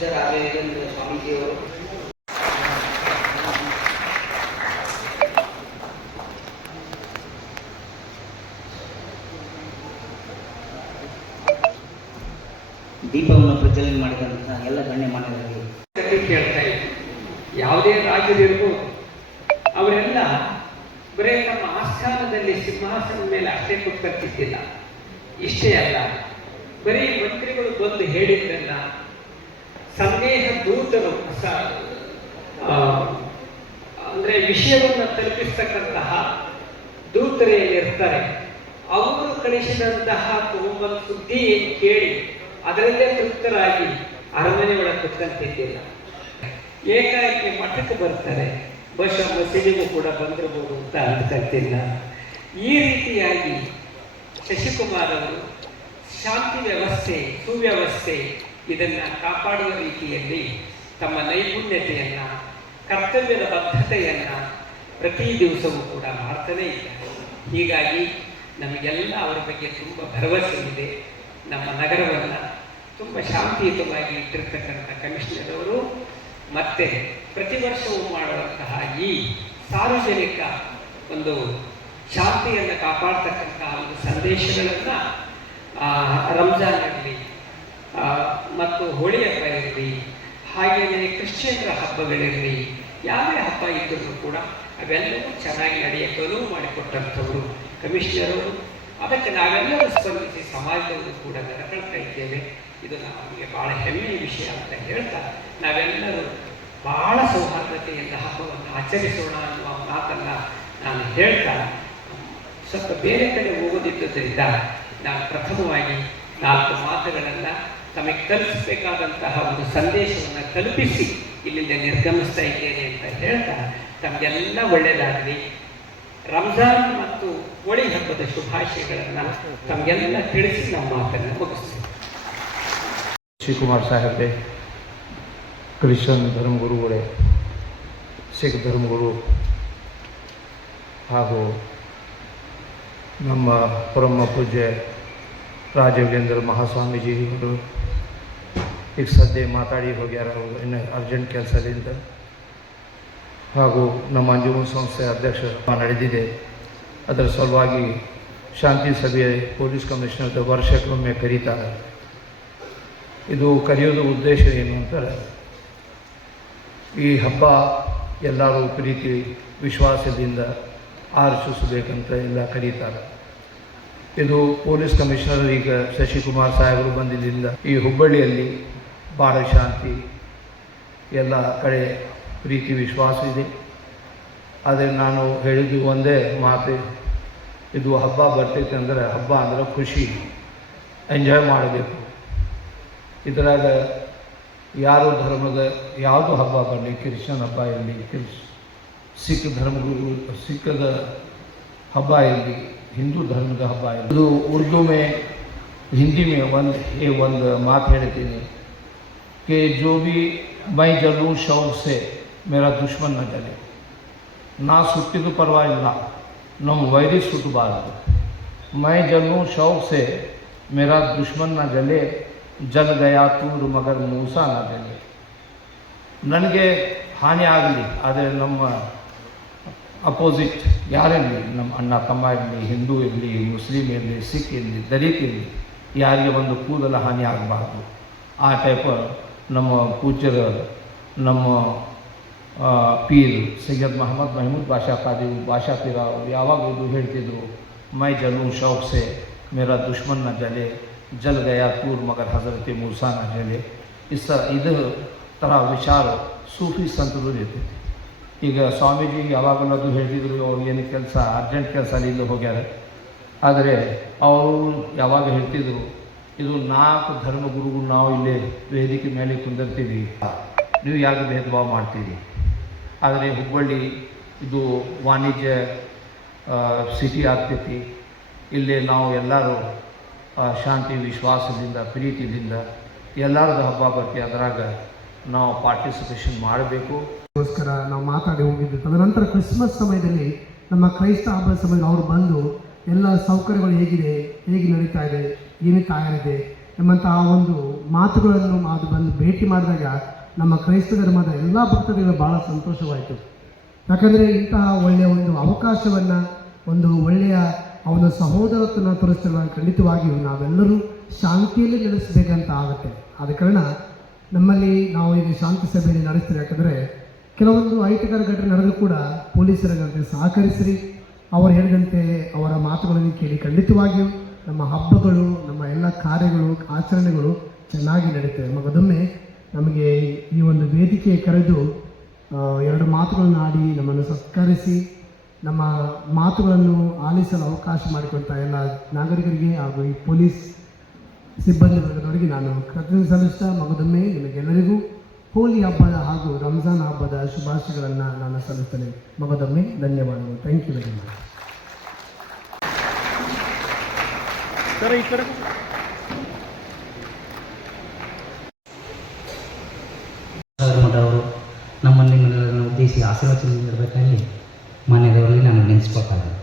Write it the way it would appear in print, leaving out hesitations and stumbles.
ಆಗಮಿಸಿದ ರಾಘವೇಂದ್ರ ಸ್ವಾಮೀಜಿಯವರು. ದೀಪವನ್ನು ಪ್ರಜ್ವಲನೆ ಮಾಡಿದಂತಹ ಎಲ್ಲ ಗಣ್ಯಮಾನ್ಯರಲ್ಲಿ ಕೇಳ್ತಾ ಇದ್ವಿ. ಯಾವುದೇ ರಾಜ್ಯದಿರ್ಬೋದು, ಅವರೆಲ್ಲ ಬರೇ ನಮ್ಮ ಆಸ್ಥಾನದಲ್ಲಿ ಸಿಂಹಾಸನದ ಮೇಲೆ ಅಷ್ಟೇ ಕೂತ್ಕೊಳ್ತಿದ್ದಿಲ್ಲ. ಇಷ್ಟೇ ಅಲ್ಲ, ಬರೀ ಮಂತ್ರಿಗಳು ಬಂದು ಹೇಳಿದ್ದನ್ನ ಸಂದೇಹ ದೂತರು ಅಂದ್ರೆ ವಿಷಯವನ್ನು ತಲುಪಿಸ್ತಕ್ಕಂತಹ ದೂತರೇನಿರ್ತಾರೆ, ಅವರು ಕಳಿಸಿದಂತಹ ಒಂದು ಸುದ್ದಿ ಕೇಳಿ ಅದರಲ್ಲೇ ತೃಪ್ತರಾಗಿ ಅರಮನೆ ಒಳಗೆ ಕುತ್ಕೊಂತಿದ್ದಿಲ್ಲ. ಏಕಾಏಕಿ ಮಠಕ್ಕೆ ಬರ್ತಾರೆ, ಬಹುಶಃ ಮಸೀದಿಗೂ ಕೂಡ ಬಂದಿರಬಹುದು ಅಂತ ಅನ್ಕೊಂತಿಲ್ಲ. ಈ ರೀತಿಯಾಗಿ ಶಶಿಕುಮಾರ್ ಅವರು ಶಾಂತಿ ವ್ಯವಸ್ಥೆ, ಸುವ್ಯವಸ್ಥೆ ಇದನ್ನು ಕಾಪಾಡುವ ರೀತಿಯಲ್ಲಿ ತಮ್ಮ ನೈಪುಣ್ಯತೆಯನ್ನು, ಕರ್ತವ್ಯದ ಬದ್ಧತೆಯನ್ನು ಪ್ರತಿ ದಿವಸವೂ ಕೂಡ ಮಾಡ್ತಾನೇ ಇದ್ದಾರೆ. ಹೀಗಾಗಿ ನಮಗೆಲ್ಲ ಅವರ ಬಗ್ಗೆ ತುಂಬ ಭರವಸೆ ಇದೆ. ನಮ್ಮ ನಗರವನ್ನು ತುಂಬ ಶಾಂತಿಯುತವಾಗಿ ಇಟ್ಟಿರ್ತಕ್ಕಂಥ ಕಮಿಷನರ್ ಅವರು ಮತ್ತೆ ಪ್ರತಿ ವರ್ಷವೂ ಮಾಡುವಂತಹ ಈ ಸಾರ್ವಜನಿಕ ಒಂದು ಶಾಂತಿಯನ್ನು ಕಾಪಾಡ್ತಕ್ಕಂತಹ ಒಂದು ಸಂದೇಶಗಳನ್ನು ರಂಜಾನ್ ಆಗಲಿ ಮತ್ತು ಹೋಳಿ ಹಬ್ಬ ಇರಲಿ, ಹಾಗೆಯೇ ಕ್ರಿಶ್ಚಿಯನ್ರ ಹಬ್ಬಗಳಿರಲಿ, ಯಾವುದೇ ಹಬ್ಬ ಇದ್ದರೂ ಕೂಡ ಅವೆಲ್ಲವೂ ಚೆನ್ನಾಗಿ ನಡೆಯಕ್ಕೆ ಅನುವು ಮಾಡಿಕೊಟ್ಟಂಥವರು ಕಮಿಷನರ್ ಅವರು. ಅದಕ್ಕೆ ನಾವೆಲ್ಲರೂ ಸ್ಪಂದಿಸಿ ಸಮಾಜದವರು ಕೂಡ ನಡ್ಕೊಳ್ತಾ ಇದ್ದೇವೆ. ಇದು ನಮಗೆ ಭಾಳ ಹೆಮ್ಮೆಯ ವಿಷಯ ಅಂತ ಹೇಳ್ತಾ ನಾವೆಲ್ಲರೂ ಭಾಳ ಸೌಹಾರ್ದತೆಯಿಂದ ಹಬ್ಬವನ್ನು ಆಚರಿಸೋಣ ಅನ್ನುವ ಮಾತನ್ನು ನಾನು ಹೇಳ್ತಾ, ಸ್ವಲ್ಪ ಬೇರೆ ಕಡೆ ಹೋಗೋದಿದ್ದರಿಂದ ನಾನು ಪ್ರಥಮವಾಗಿ 4 ಮಾತುಗಳನ್ನು ತಮಗೆ ತಲುಪಿಸಬೇಕಾದಂತಹ ಒಂದು ಸಂದೇಶವನ್ನು ತಲುಪಿಸಿ ಇಲ್ಲಿಂದ ನಿರ್ಗಮಿಸ್ತಾ ಇದ್ದೇನೆ ಅಂತ ಹೇಳ್ತಾ, ತಮಗೆಲ್ಲ ಒಳ್ಳೆಯದಾಗಲಿ. ರಂಜಾನ್ ಮತ್ತು ಹೋಳಿ ಹಬ್ಬದ ಶುಭಾಶಯಗಳನ್ನು ತಮಗೆಲ್ಲ ತಿಳಿಸಿ ನಮ್ಮ ಮಾತನ್ನು ಮುಗಿಸ್ತೀವಿ. ಶಿವಕುಮಾರ್ ಸಾಹೇಬ್ರೆ, ಕ್ರಿಶ್ಚಿಯನ್ ಧರ್ಮಗುರುಗಳೇ, ಸಿಖ್ ಧರ್ಮಗುರು ಹಾಗೂ ನಮ್ಮ ಪರಮ ಪೂಜ್ಯ ರಾಘವೇಂದ್ರ ಮಹಾಸ್ವಾಮೀಜಿಗಳು ಈಗ ಸದ್ಯ ಮಾತಾಡಿ ಹೋಗ್ಯಾರ. ಅವರು ಇನ್ನು ಅರ್ಜೆಂಟ್ ಕೆಲಸದಿಂದ, ಹಾಗೂ ನಮ್ಮ ಅಂಜುಮನ್ ಸಂಸ್ಥೆ ಅಧ್ಯಕ್ಷ ನಡೆದಿದೆ. ಅದರ ಸಲುವಾಗಿ ಶಾಂತಿ ಸಭೆ ಪೊಲೀಸ್ ಕಮಿಷನರ್ ವರ್ಷಕ್ಕೊಮ್ಮೆ ಕರೀತಾರೆ. ಇದು ಕರೆಯೋದು ಉದ್ದೇಶ ಏನು ಅಂತಾರೆ, ಈ ಹಬ್ಬ ಎಲ್ಲರೂ ಪ್ರೀತಿ ವಿಶ್ವಾಸದಿಂದ ಆಚರಿಸಬೇಕಂತ ಎಲ್ಲ ಕರೀತಾರೆ. ಇದು ಪೊಲೀಸ್ ಕಮಿಷನರ್ ಈಗ ಶಶಿಕುಮಾರ್ ಸಾಹೇಬರು ಬಂದಿದ್ದರಿಂದ ಈ ಹುಬ್ಬಳ್ಳಿಯಲ್ಲಿ ಭಾಳ ಶಾಂತಿ, ಎಲ್ಲ ಕಡೆ ಪ್ರೀತಿ ವಿಶ್ವಾಸ ಇದೆ. ಆದರೆ ನಾನು ಹೇಳಿದ್ದು ಒಂದೇ ಮಾತು, ಇದು ಹಬ್ಬ ಬರ್ತೈತೆ ಅಂದರೆ ಹಬ್ಬ ಅಂದ್ರೆ ಖುಷಿ, ಎಂಜಾಯ್ ಮಾಡಬೇಕು. ಇದರಾಗ ಯಾರು ಧರ್ಮದ ಯಾವುದು ಹಬ್ಬ ಬರಲಿ, ಕ್ರಿಶ್ಚಿಯನ್ ಹಬ್ಬ ಇರಲಿ, ಸಿಖ್ ಧರ್ಮಗುರು ಸಿಖ್ದ ಹಬ್ಬ ಇರಲಿ, ಹಿಂದೂ धर्म हब्बा है। तो उर्दू में हिंदी में ಒಂದು ಮಾತು ಹೇಳ್ತೀನಿ कि जो भी मैं जलूँ शौक से मेरा दुश्मन न जले, ना सुट्टिदु परवाइल्ल ನಮ್ಮ ವೈರಿ ಸುಟ್ಟಬಾರದು. मैं जलूँ शौक से मेरा दुश्मन न जले, जल गया तूर मगर मूसा न जले. ನನಗೆ ಹಾನಿ ಆಗಲಿ, ಆದರೆ ನಮ್ಮ ಅಪೋಸಿಟ್ ಯಾರಿರಲಿ, ನಮ್ಮ ಅಣ್ಣ ತಮ್ಮ ಇರಲಿ, ಹಿಂದೂ ಇರಲಿ, ಮುಸ್ಲಿಮ್ ಇರಲಿ, ಸಿಖ್ ಇರಲಿ, ದಲಿತ್ ಇರಲಿ, ಯಾರಿಗೆ ಒಂದು ಕೂದಲ ಹಾನಿ ಆಗಬಾರ್ದು. ಆ ಟೈಪ್ ನಮ್ಮ ಪೂಜ್ಯರ, ನಮ್ಮ ಪೀರ್ ಸೈಯದ್ ಮೊಹಮ್ಮದ್ महमूद बादशाह कादी बादशाह पीर ಅವರು ಯಾವಾಗಲೂ ಹೇಳ್ತಿದ್ರು, ಮೈ ಜಲೂँ ಶೌಕ್ ಸೆ ಮೇರಾ ದುಶ್ಮನ್ ನ ಜಲೆ, ಜಲ್ ಗಯಾ ತೂರ್ ಮಗರ್ ಹಜರತ್ ಮೂಸಾ ನ ಜಲೆ. ಇದು ಥರ ವಿಚಾರ ಸೂಫಿ ಸಂತರು ಇರ್ತೈತಿ. ಈಗ ಸ್ವಾಮೀಜಿ ಯಾವಾಗಲೂ ಅದು ಹೇಳ್ತಿದ್ರು, ಅವ್ರು ಏನು ಕೆಲಸ ಅರ್ಜೆಂಟ್ ಕೆಲಸ ಇಲ್ಲಿ ಹೋಗ್ಯಾರ. ಆದರೆ ಅವರು ಯಾವಾಗ ಹೇಳ್ತಿದ್ರು, ಇದು 4 ಧರ್ಮಗುರುಗಳು ನಾವು ಇಲ್ಲೇ ವೇದಿಕೆ ಮೇಲೆ ಕುಂದಿರ್ತೀವಿ, ನೀವು ಯಾಕೆ ಭೇದ ಭಾವ ಮಾಡ್ತೀರಿ. ಆದರೆ ಹುಬ್ಬಳ್ಳಿ ಇದು ವಾಣಿಜ್ಯ ಸಿಟಿ ಆಗ್ತೈತಿ. ಇಲ್ಲಿ ನಾವು ಎಲ್ಲರೂ ಶಾಂತಿ ವಿಶ್ವಾಸದಿಂದ ಪ್ರೀತಿಯಿಂದ ಎಲ್ಲರದ್ದು ಹಬ್ಬ ಬರ್ತೀವಿ, ಅದರಾಗ ನಾವು ಪಾರ್ಟಿಸಿಪೇಷನ್ ಮಾಡಬೇಕು. ಗೋಸ್ಕರ ನಾವು ಮಾತಾಡಿ ಹೋಗಿದ್ವಿ. ತದನಂತರ ಕ್ರಿಸ್ಮಸ್ ಸಮಯದಲ್ಲಿ ನಮ್ಮ ಕ್ರೈಸ್ತ ಹಬ್ಬದ ಸಮಯದಲ್ಲಿ ಅವರು ಬಂದು ಎಲ್ಲ ಸೌಕರ್ಯಗಳು ಹೇಗಿದೆ, ಹೇಗೆ ನಡೀತಾ ಇದೆ, ಏನು ತಯಾರಿದೆ, ಎಂಬಂತಹ ಒಂದು ಮಾತುಗಳನ್ನು ಅದು ಬಂದು ಭೇಟಿ ಮಾಡಿದಾಗ ನಮ್ಮ ಕ್ರೈಸ್ತ ಧರ್ಮದ ಎಲ್ಲ ಭಕ್ತರಿಗೆ ಭಾಳ ಸಂತೋಷವಾಯಿತು. ಯಾಕಂದರೆ ಇಂತಹ ಒಳ್ಳೆಯ ಒಂದು ಅವಕಾಶವನ್ನು, ಒಂದು ಒಳ್ಳೆಯ ಅವನ ಸಹೋದರತ್ವನ ತೋರಿಸಲು ಖಂಡಿತವಾಗಿಯೂ ನಾವೆಲ್ಲರೂ ಶಾಂತಿಯಲ್ಲಿ ನಡೆಸಬೇಕಂತ ಆಗುತ್ತೆ. ಆದ ಕಾರಣ ನಮ್ಮಲ್ಲಿ ನಾವು ಈಗ ಶಾಂತಿ ಸಭೆಯಲ್ಲಿ ನಡೆಸ್ತೀವಿ. ಯಾಕಂದರೆ ಕೆಲವೊಂದು ಅಹಿತಕರ ಘಟನೆ ನಡೆದರೂ ಕೂಡ ಪೊಲೀಸರಿಗೆ ಸಹಕರಿಸಿರಿ, ಅವರು ಹೇಳಿದಂತೆ ಅವರ ಮಾತುಗಳನ್ನು ಕೇಳಿ ಖಂಡಿತವಾಗಿಯೂ ನಮ್ಮ ಹಬ್ಬಗಳು, ನಮ್ಮ ಎಲ್ಲ ಕಾರ್ಯಗಳು, ಆಚರಣೆಗಳು ಚೆನ್ನಾಗಿ ನಡೀತವೆ. ಮಗದೊಮ್ಮೆ ನಮಗೆ ಈ ಒಂದು ವೇದಿಕೆ ಕರೆದು 2 ಮಾತುಗಳನ್ನು ಆಡಿ ನಮ್ಮನ್ನು ಸತ್ಕರಿಸಿ ನಮ್ಮ ಮಾತುಗಳನ್ನು ಆಲಿಸಲು ಅವಕಾಶ ಮಾಡಿಕೊಳ್ತಾ ಎಲ್ಲ ನಾಗರಿಕರಿಗೆ ಹಾಗೂ ಈ ಪೊಲೀಸ್ ಸಿಬ್ಬಂದಿ ವರ್ಗದವರಿಗೆ ನಾನು ಕೃತಜ್ಞತೆ ಸಲ್ಲಿಸ್ತಾ ಮಗದೊಮ್ಮೆ ನಿಮಗೆಲ್ಲರಿಗೂ ಹೋಲಿ ಹಬ್ಬದ ಹಾಗೂ ರಂಜಾನ್ ಹಬ್ಬದ ಶುಭಾಶಯಗಳನ್ನು ನಾನು ಸಲ್ಲಿಸ್ತೇನೆ. ಮಗದೊಮ್ಮೆ ಧನ್ಯವಾದಗಳು. Thank you very much. ಮಠವರು ನಮ್ಮಲ್ಲಿ ಉದ್ದೇಶಿಸಿ ಆಶೀರ್ವಚನ ನೀಡಬೇಕಾಗಿ ಮಾನ್ಯದವರಲ್ಲಿ ನಾನು ನೆನೆಸ್ಕೊಳ್ತಾ ಇದ್ದೀನಿ.